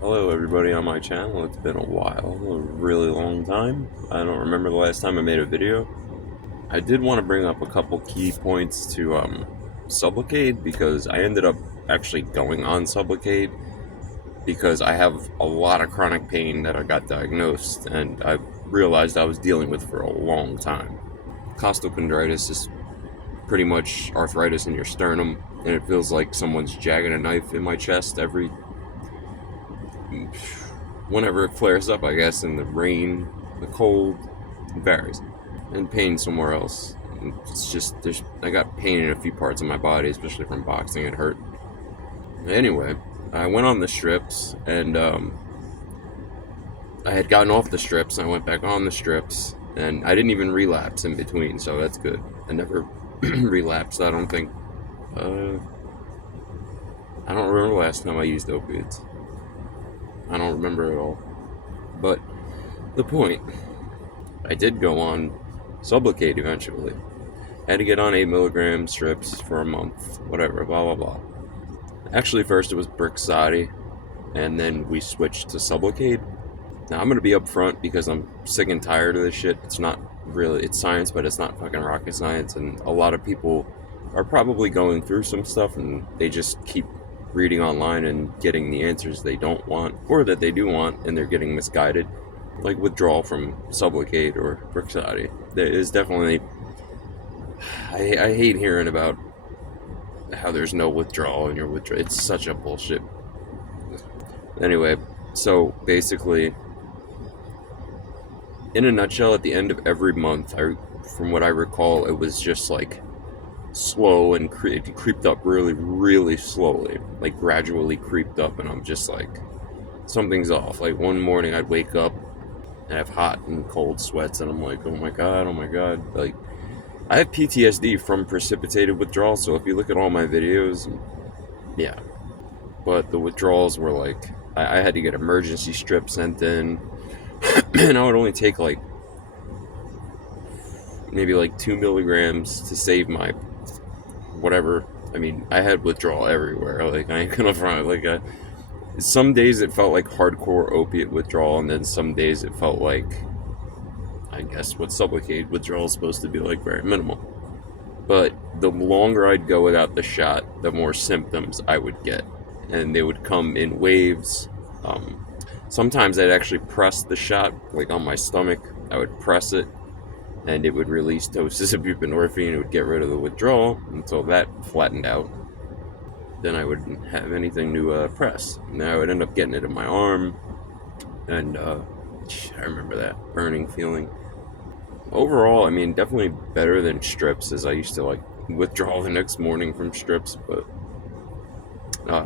Hello everybody on my channel. It's been a while, a really long time. I don't remember the last time I made a video. I did want to bring up a couple key points to Sublocade because I ended up actually going on Sublocade because I have a lot of chronic pain that I got diagnosed and I realized I was dealing with for a long time. Costochondritis is pretty much arthritis in your sternum, and it feels like someone's jagging a knife in my chest whenever it flares up, I guess, in the rain, the cold, it varies. And pain somewhere else. It's just, I got pain in a few parts of my body, especially from boxing. It hurt. Anyway, I went on the strips, and I had gotten off the strips, and I went back on the strips, and I didn't even relapse in between, so that's good. I never relapsed, I don't think. I don't remember the last time I used opiates. I don't remember at all. But the point, I did go on Sublocade eventually. I had to get on 8 milligram strips for a month, whatever, blah blah blah. Actually, first it was Brixadi, and then we switched to Sublocade. Now I'm gonna be upfront because I'm sick and tired of this shit. It's not really, it's science, but it's not fucking rocket science, and a lot of people are probably going through some stuff and they just keep reading online and getting the answers they don't want, or that they do want, and they're getting misguided, like withdrawal from Sublocade or Brixadi. There is definitely, I hate hearing about how there's no withdrawal and you're withdrawal. It's such a bullshit. Anyway, so basically, in a nutshell, at the end of every month, from what I recall, it was just like slow and it creeped up really, really slowly, like gradually creeped up, and I'm just like, something's off. Like one morning I'd wake up and have hot and cold sweats, and I'm like, oh my god. Like, I have PTSD from precipitated withdrawal, so if you look at all my videos, yeah. But the withdrawals were like, I had to get emergency strips sent in, and I would only take like maybe like 2 milligrams to save my whatever. I mean, I had withdrawal everywhere. Like, I ain't gonna front. Like, some days it felt like hardcore opiate withdrawal, and then some days it felt like, I guess, what Sublocade withdrawal is supposed to be like, very minimal. But the longer I'd go without the shot, the more symptoms I would get, and they would come in waves. Sometimes I'd actually press the shot, like on my stomach. I would press it, and it would release doses of buprenorphine. It would get rid of the withdrawal until that flattened out. Then I wouldn't have anything to press. Now I would end up getting it in my arm, and I remember that burning feeling. Overall, I mean, definitely better than strips, as I used to like withdraw the next morning from strips. But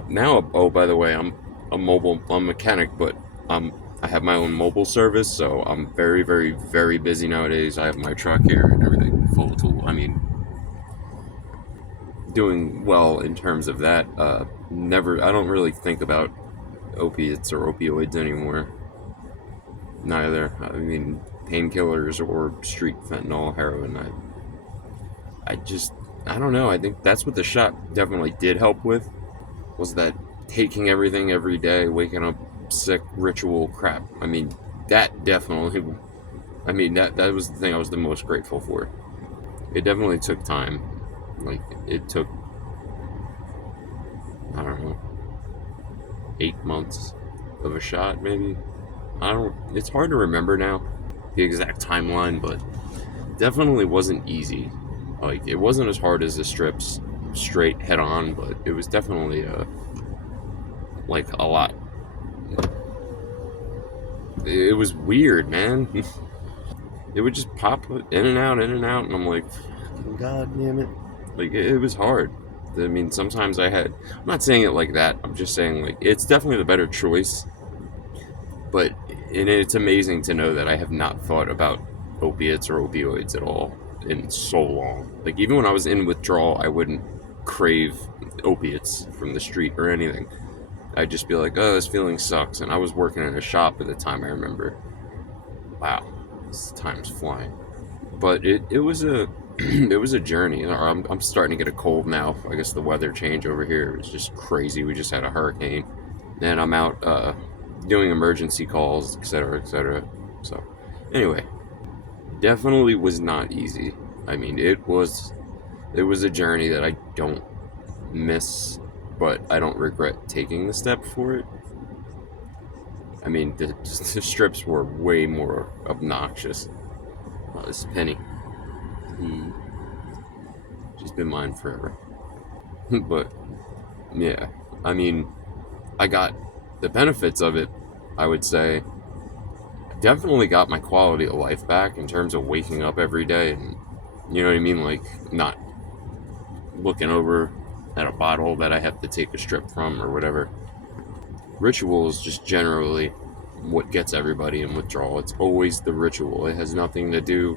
now, oh, by the way, I'm a mechanic, but I have my own mobile service, so I'm very, very, very busy nowadays. I have my truck here and everything full of tools. I mean, doing well in terms of that. I don't really think about opiates or opioids anymore. Neither. I mean, painkillers or street fentanyl, heroin. I don't know. I think that's what the shot definitely did help with, was that taking everything every day, waking up sick, ritual crap. I mean, that definitely, that was the thing I was the most grateful for. It definitely took time. Like, it took, I don't know, 8 months of a shot, maybe. It's hard to remember now, the exact timeline, but definitely wasn't easy. Like, it wasn't as hard as the strips straight head on, but it was definitely like a lot. It was weird, man. It would just pop in and out, and I'm like, god damn it. Like, it was hard. I mean, sometimes I'm not saying it like that, I'm just saying, like, it's definitely the better choice, but it's amazing to know that I have not thought about opiates or opioids at all in so long. Like, even when I was in withdrawal, I wouldn't crave opiates from the street or anything. I'd just be like, oh, this feeling sucks. And I was working in a shop at the time, I remember. Wow, this time's flying. But it was a it was a journey. I'm starting to get a cold now. I guess the weather change over here is just crazy. We just had a hurricane, and I'm out doing emergency calls, etc., etc. So, anyway, definitely was not easy. I mean, it was a journey that I don't miss, but I don't regret taking the step for it. I mean, the strips were way more obnoxious. This Penny, she's been mine forever. But yeah, I mean, I got the benefits of it. I would say I definitely got my quality of life back in terms of waking up every day, and you know what I mean, like not looking over at a bottle that I have to take a strip from or whatever. Ritual is just generally what gets everybody in withdrawal. It's always the ritual. It has nothing to do,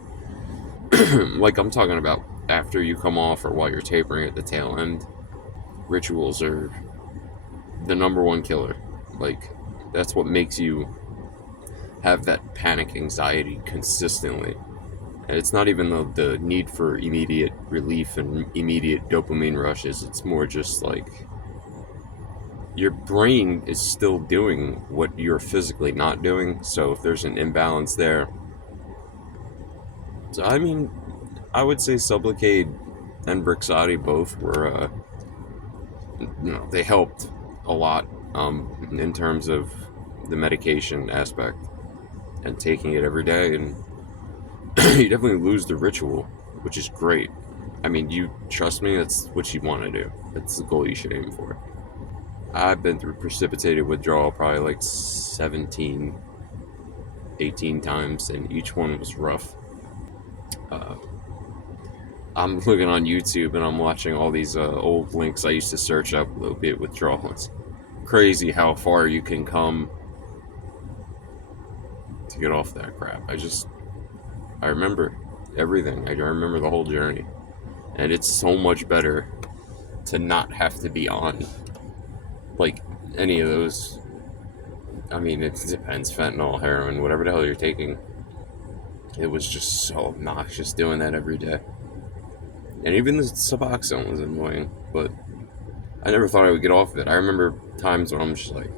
like I'm talking about after you come off or while you're tapering at the tail end. Rituals are the number one killer. Like, that's what makes you have that panic anxiety consistently. And it's not even the need for immediate relief and immediate dopamine rushes. It's more just like your brain is still doing what you're physically not doing. So if there's an imbalance there, so I mean, I would say Sublocade and Brixadi both were, they helped a lot in terms of the medication aspect and taking it every day. And you definitely lose the ritual, which is great. I mean, you trust me, that's what you want to do. That's the goal you should aim for. I've been through precipitated withdrawal probably like 17, 18 times, and each one was rough. I'm looking on YouTube and I'm watching all these old links I used to search up opiate withdrawal. It's crazy how far you can come to get off that crap. I remember everything. I remember the whole journey. And it's so much better to not have to be on, like, any of those. I mean, it depends. Fentanyl, heroin, whatever the hell you're taking. It was just so obnoxious doing that every day. And even the Suboxone was annoying, but I never thought I would get off of it. I remember times when I'm just like,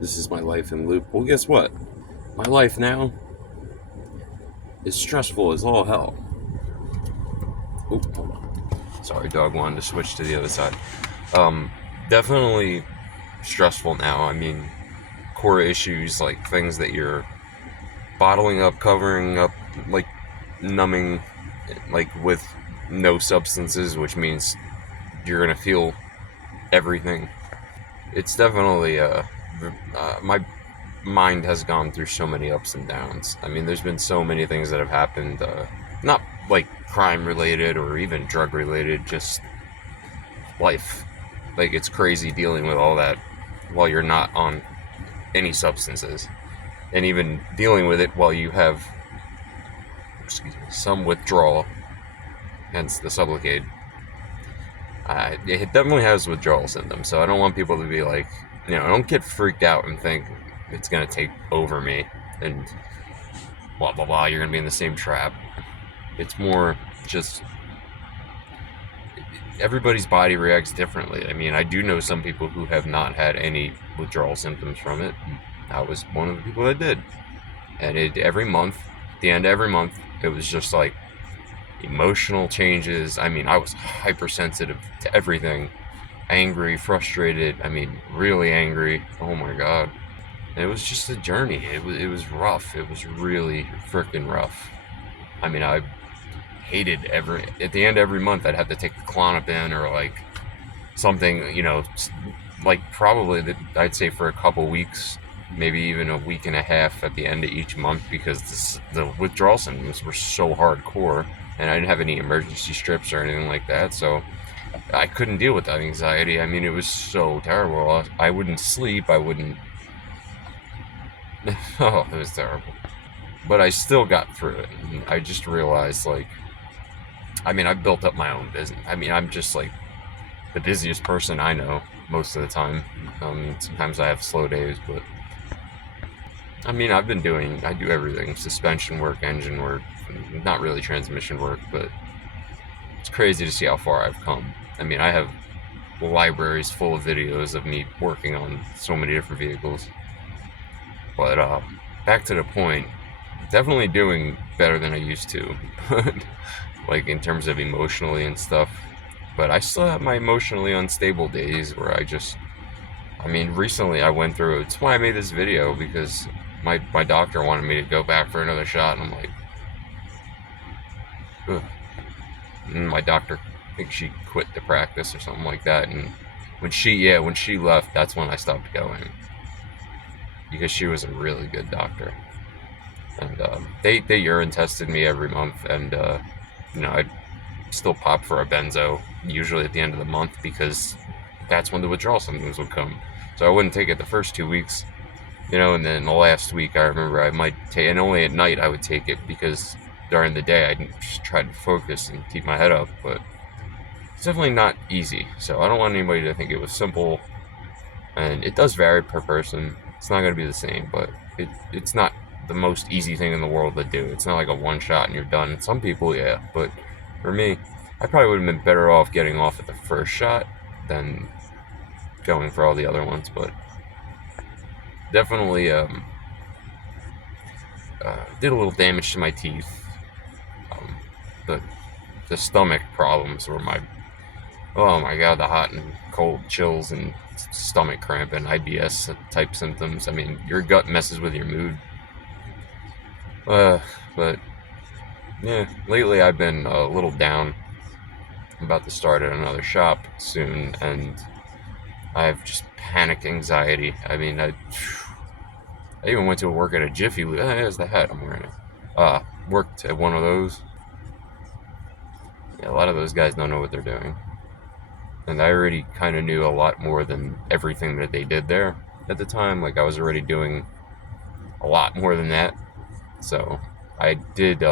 this is my life in loop. Well, guess what? My life now is stressful as all hell. Oh, hold on. Sorry, dog wanted to switch to the other side. Definitely stressful now. I mean, core issues, like things that you're bottling up, covering up, like numbing, like with no substances, which means you're gonna feel everything. It's definitely my mind has gone through so many ups and downs. I mean, there's been so many things that have happened, not like crime related or even drug related, just life. Like, it's crazy dealing with all that while you're not on any substances, and even dealing with it while you have, some withdrawal, hence the Sublocade. It definitely has withdrawal symptoms, so I don't want people to be like, don't get freaked out and think it's going to take over me and blah, blah, blah, you're going to be in the same trap. It's more just everybody's body reacts differently. I mean, I do know some people who have not had any withdrawal symptoms from it. I was one of the people that did. And every month, at the end of every month, it was just like emotional changes. I mean, I was hypersensitive to everything. Angry, frustrated, I mean, really angry. Oh my God. And it was just a journey. It was rough. It was really freaking rough. I mean, I hated at the end of every month, I'd have to take the Klonopin or like something, like probably I'd say for a couple weeks, maybe even a week and a half at the end of each month, because the withdrawal symptoms were so hardcore, and I didn't have any emergency strips or anything like that, so I couldn't deal with that anxiety. I mean, it was so terrible. I wouldn't sleep. I wouldn't. Oh, it was terrible. But I still got through it. And I just realized, like, I mean, I've built up my own business. I mean, I'm just like the busiest person I know most of the time. Sometimes I have slow days, but I mean, I do everything: suspension work, engine work, not really transmission work, but it's crazy to see how far I've come. I mean, I have libraries full of videos of me working on so many different vehicles. But back to the point, definitely doing better than I used to, like in terms of emotionally and stuff. But I still have my emotionally unstable days where I mean, recently I went through, it's why I made this video, because my doctor wanted me to go back for another shot, and I'm like, ugh. And my doctor, I think she quit the practice or something like that, and when she left, that's when I stopped going, because she was a really good doctor. And they urine tested me every month, and I'd still pop for a benzo, usually at the end of the month, because that's when the withdrawal symptoms would come. So I wouldn't take it the first 2 weeks, and then the last week I remember I might take, and only at night I would take it, because during the day I'd just try to focus and keep my head up. But it's definitely not easy, so I don't want anybody to think it was simple. And it does vary per person. It's not going to be the same, but it's not the most easy thing in the world to do. It's not like a one shot and you're done. Some people, yeah, but for me, I probably would have been better off getting off at the first shot than going for all the other ones. But definitely did a little damage to my teeth. The the stomach problems were oh my god, the hot and cold chills and stomach cramp and IBS type symptoms. I mean, your gut messes with your mood. But yeah, lately I've been a little down. I'm about to start at another shop soon, and I have just panic anxiety. I mean, I even went to work at a Jiffy Lube. There's the hat I'm wearing. Worked at one of those. Yeah, a lot of those guys don't know what they're doing. And I already kind of knew a lot more than everything that they did there at the time. Like, I was already doing a lot more than that. So I did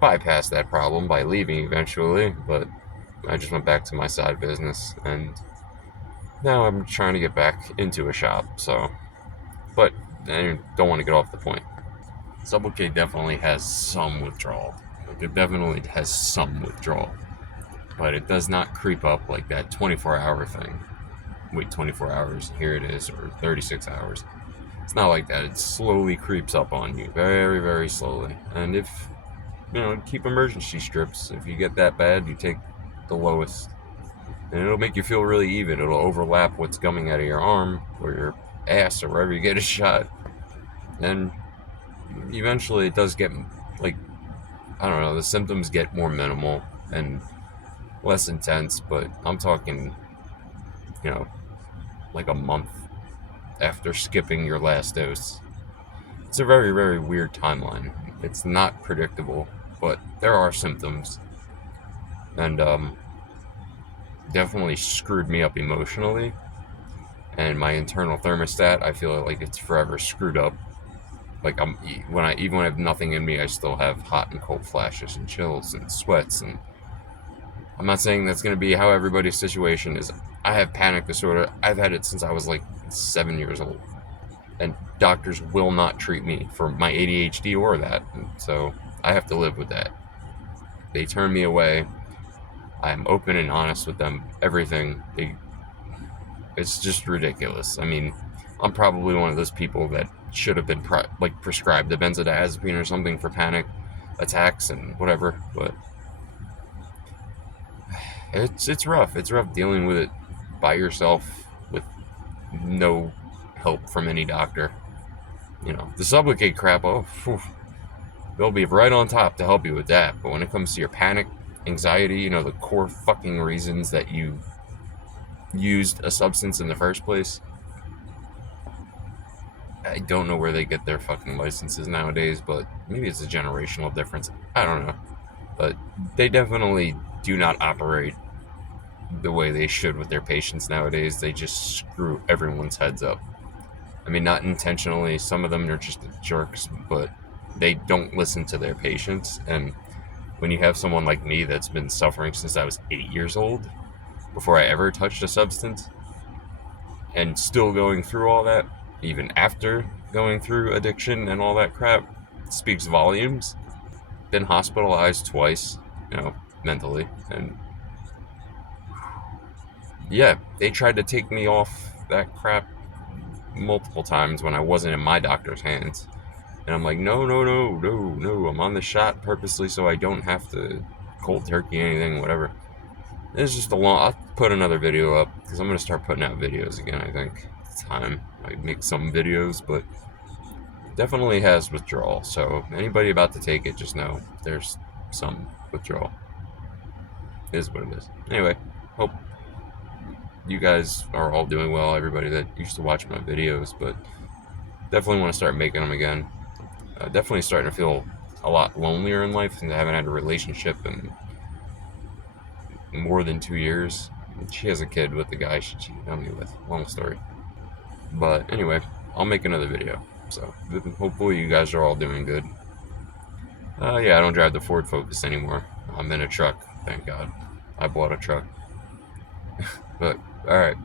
bypass that problem by leaving eventually, but I just went back to my side business, and now I'm trying to get back into a shop. So, but I don't want to get off the point. Sublocade definitely has some withdrawal. Like, it definitely has some withdrawal, but it does not creep up like that 24-hour thing. Wait, 24 hours, here it is, or 36 hours. It's not like that. It slowly creeps up on you, very, very slowly. And if, keep emergency strips. If you get that bad, you take the lowest. And it'll make you feel really even. It'll overlap what's coming out of your arm or your ass or wherever you get a shot. And eventually it does get, like, I don't know, the symptoms get more minimal and less intense, but I'm talking, like a month after skipping your last dose. It's a very, very weird timeline. It's not predictable, but there are symptoms. And definitely screwed me up emotionally. And my internal thermostat, I feel like it's forever screwed up. Like, even when I have nothing in me, I still have hot and cold flashes and chills and sweats. And I'm not saying that's going to be how everybody's situation is. I have panic disorder. I've had it since I was like 7 years old. And doctors will not treat me for my ADHD or that. And so I have to live with that. They turn me away. I'm open and honest with them. Everything. It's just ridiculous. I mean, I'm probably one of those people that should have been prescribed a benzodiazepine or something for panic attacks and whatever. But it's rough. It's rough dealing with it by yourself with no help from any doctor. The Sublocade crap, they'll be right on top to help you with that. But when it comes to your panic, anxiety, the core fucking reasons that you used a substance in the first place, I don't know where they get their fucking licenses nowadays, but maybe it's a generational difference. I don't know. But they definitely do not operate the way they should with their patients nowadays. They just screw everyone's heads up. I mean, not intentionally. Some of them are just jerks, but they don't listen to their patients. And when you have someone like me that's been suffering since I was 8 years old, before I ever touched a substance, and still going through all that, even after going through addiction and all that crap, speaks volumes. Been hospitalized twice, mentally. And yeah, they tried to take me off that crap multiple times when I wasn't in my doctor's hands. And I'm like, no, I'm on the shot purposely so I don't have to cold turkey anything, whatever. It's just I'll put another video up because I'm going to start putting out videos again, I think. It's time. I make some videos, but definitely has withdrawal. So anybody about to take it, just know there's some withdrawal. It is what it is. Anyway, hope you guys are all doing well, everybody that used to watch my videos, but definitely want to start making them again. Definitely starting to feel a lot lonelier in life since I haven't had a relationship in more than 2 years. She has a kid with the guy she cheated on me with. Long story. But anyway, I'll make another video. So hopefully you guys are all doing good. Yeah, I don't drive the Ford Focus anymore. I'm in a truck, thank God. I bought a truck. But, alright.